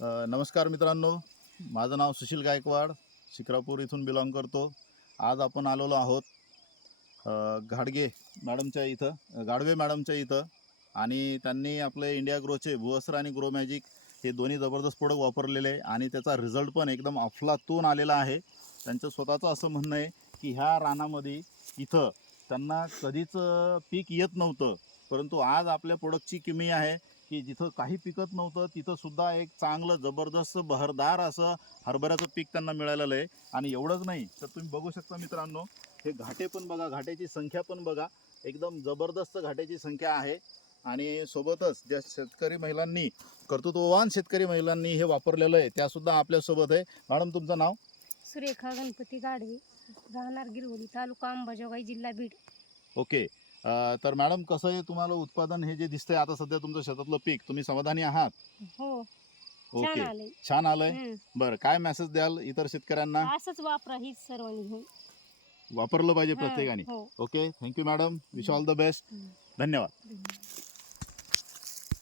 नमस्कार मित्रांनो, माझं नाव सुशील गायकवाड, शिक्रापूर इथून बिलॉंग करतो. आज आपण आलेलो आहोत घाडगे मॅडमच्या इथं, गाडवे मॅडमच्या इथं. आणि त्यांनी आपले इंडिया ग्रोचे भुवस्त्र आणि ग्रो मॅजिक हे दोन्ही जबरदस्त प्रोडक्ट वापरलेले आहे आणि त्याचा रिझल्ट पण एकदम अफलातून आलेला आहे. त्यांचं स्वतःचं असं म्हणणं आहे की ह्या रानामध्ये इथं त्यांना कधीच पीक येत नव्हतं, परंतु आज आपल्या प्रोडक्टची किमी आहे की जिथं काही पिकत नव्हतं तिथंसुद्धा एक चांगलं जबरदस्त बहरदार असं हरभऱ्याचं पीक त्यांना मिळालेलं आहे. आणि एवढंच नाही तर तुम्ही बघू शकता मित्रांनो, हे घाटे पण बघा, घाट्याची संख्या पण बघा, एकदम जबरदस्त घाट्याची संख्या आहे. आणि सोबतच ज्या शेतकरी महिलांनी, कर्तृत्ववान शेतकरी महिलांनी हे वापरलेलं आहे त्यासुद्धा आपल्यासोबत आहे. मॅडम, तुमचं नाव? सुरेखा गणपती गाडवे, राहणार गिरवली, तालुका अंबाजोगाई, जिल्हा बीड. ओके. तर मॅडम, कसं आहे तुम्हाला उत्पादन हे जे दिसतंय आता सध्या तुमचं शेतातलं पीक, तुम्ही समाधानी आहात? हो, छान ओके, आलंय. छान आलंय. बरं, काय मेसेज द्याल इतर शेतकऱ्यांना? असंच वापरा, हीच सर्वांनी घेऊन. वापरलं पाहिजे प्रत्येकाने. हो. Okay, thank you madam, wish all the best. धन्यवाद.